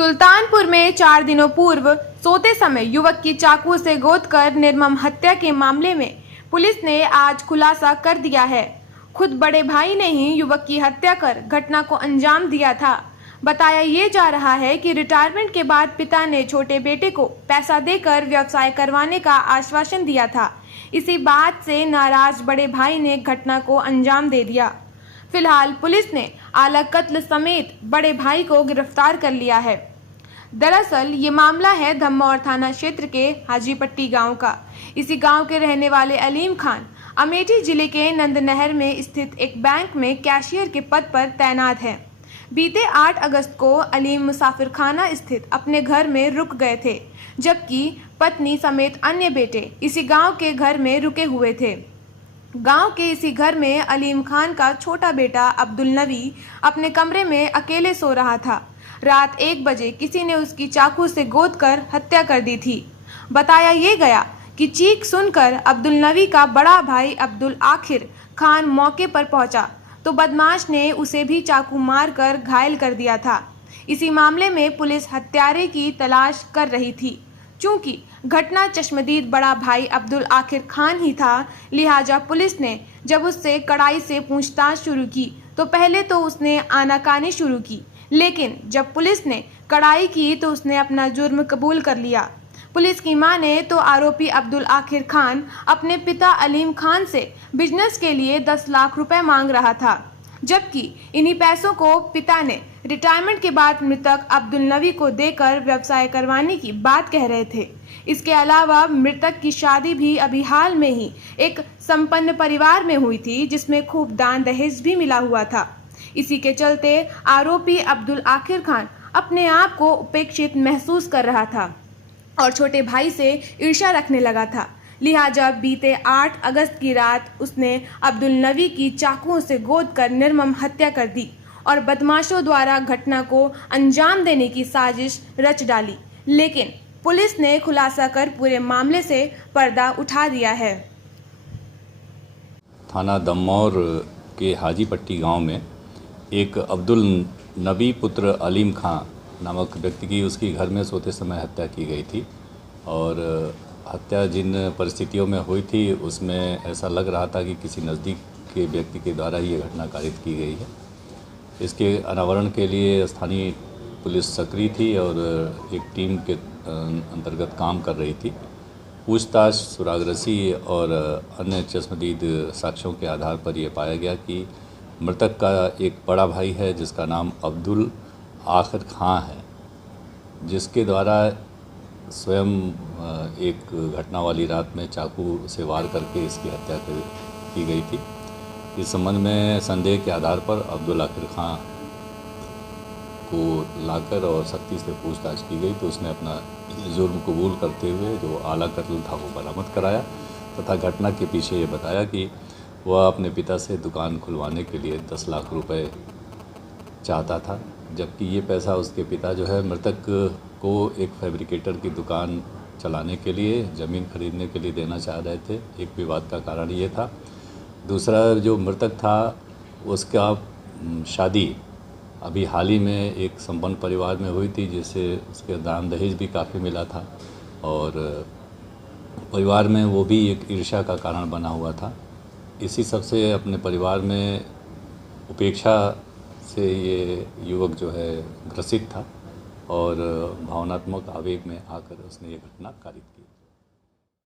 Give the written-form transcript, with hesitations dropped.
सुल्तानपुर में 4 दिनों पूर्व सोते समय युवक की चाकू से गोदकर निर्मम हत्या के मामले में पुलिस ने आज खुलासा कर दिया है। खुद बड़े भाई ने ही युवक की हत्या कर घटना को अंजाम दिया था। बताया ये जा रहा है कि रिटायरमेंट के बाद पिता ने छोटे बेटे को पैसा देकर व्यवसाय करवाने का आश्वासन दिया था। इसी बात से नाराज बड़े भाई ने घटना को अंजाम दे दिया। फिलहाल पुलिस ने आला कत्ल समेत बड़े भाई को गिरफ्तार कर लिया है। दरअसल ये मामला है धम्मौर थाना क्षेत्र के हाजीपट्टी गांव का। इसी गांव के रहने वाले अलीम खान अमेठी जिले के नंदनहर में स्थित एक बैंक में कैशियर के पद पर तैनात हैं। बीते 8 अगस्त को अलीम मुसाफिर खाना स्थित अपने घर में रुक गए थे, जबकि पत्नी समेत अन्य बेटे इसी गांव के घर में रुके हुए थे। गांव के इसी घर में अलीम खान का छोटा बेटा अब्दुल नवी अपने कमरे में अकेले सो रहा था। रात 1 बजे किसी ने उसकी चाकू से गोदकर हत्या कर दी थी। बताया ये गया कि चीख सुनकर अब्दुल नवी का बड़ा भाई अब्दुल आखिर खान मौके पर पहुंचा तो बदमाश ने उसे भी चाकू मारकर घायल कर दिया था। इसी मामले में पुलिस हत्यारे की तलाश कर रही थी। चूंकि घटना चश्मदीद बड़ा भाई अब्दुल आखिर खान ही था, लिहाजा पुलिस ने जब उससे कड़ाई से पूछताछ शुरू की तो पहले तो उसने आनाकानी शुरू की, लेकिन जब पुलिस ने कड़ाई की तो उसने अपना जुर्म कबूल कर लिया। पुलिस की माने तो आरोपी अब्दुल आखिर खान अपने पिता अलीम खान से बिजनेस के लिए 10 लाख रुपए मांग रहा था, जबकि इन्हीं पैसों को पिता ने रिटायरमेंट के बाद मृतक अब्दुल नवी को देकर व्यवसाय करवाने की बात कह रहे थे। इसके अलावा मृतक की शादी भी अभी हाल में ही एक संपन्न परिवार में हुई थी, जिसमें खूब दान दहेज भी मिला हुआ था। इसी के चलते आरोपी अब्दुल आखिर खान अपने आप को उपेक्षित महसूस कर रहा था और छोटे भाई से ईर्ष्या रखने लगा था। लिहाजा बीते 8 अगस्त की रात उसने अब्दुल नवी की चाकुओं से गोदकर निर्मम हत्या कर दी और बदमाशों द्वारा घटना को अंजाम देने की साजिश रच डाली। लेकिन पुलिस ने खुलासा कर पूरे मामले से पर्दा उठा दिया है। थाना दमौर के हाजीपट्टी गांव में एक अब्दुल नबी पुत्र अलीम खां नामक व्यक्ति की उसकी घर में सोते समय हत्या की गई थी और हत्या जिन परिस्थितियों में हुई थी उसमें ऐसा लग रहा था कि किसी नज़दीक के व्यक्ति के द्वारा ये घटना कारित की गई है। इसके अनावरण के लिए स्थानीय पुलिस सक्रिय थी और एक टीम के अंतर्गत काम कर रही थी। पूछताछ, सुरागरसी और अन्य चश्मदीद साक्ष्यों के आधार पर यह पाया गया कि मृतक का एक बड़ा भाई है जिसका नाम अब्दुल आखिर खां है, जिसके द्वारा स्वयं एक घटना वाली रात में चाकू से वार करके इसकी हत्या की गई थी। इस संबंध में संदेह के आधार पर अब्दुल आखिर खां को लाकर और सख्ती से पूछताछ की गई तो उसने अपना जुर्म कबूल करते हुए जो आला कत्ल था वो बरामद कराया तथा घटना के पीछे ये बताया कि वह अपने पिता से दुकान खुलवाने के लिए 10 लाख रुपए चाहता था, जबकि ये पैसा उसके पिता जो है मृतक को एक फैब्रिकेटर की दुकान चलाने के लिए, ज़मीन खरीदने के लिए देना चाह रहे थे। एक विवाद का कारण ये था। दूसरा, जो मृतक था उसका शादी अभी हाल ही में एक संपन्न परिवार में हुई थी, जिससे उसके दान दहेज भी काफ़ी मिला था और परिवार में वो भी एक ईर्ष्या का कारण बना हुआ था। इसी सबसे अपने परिवार में उपेक्षा से ये युवक जो है ग्रसित था और भावनात्मक आवेग में आकर उसने ये घटना कारित की।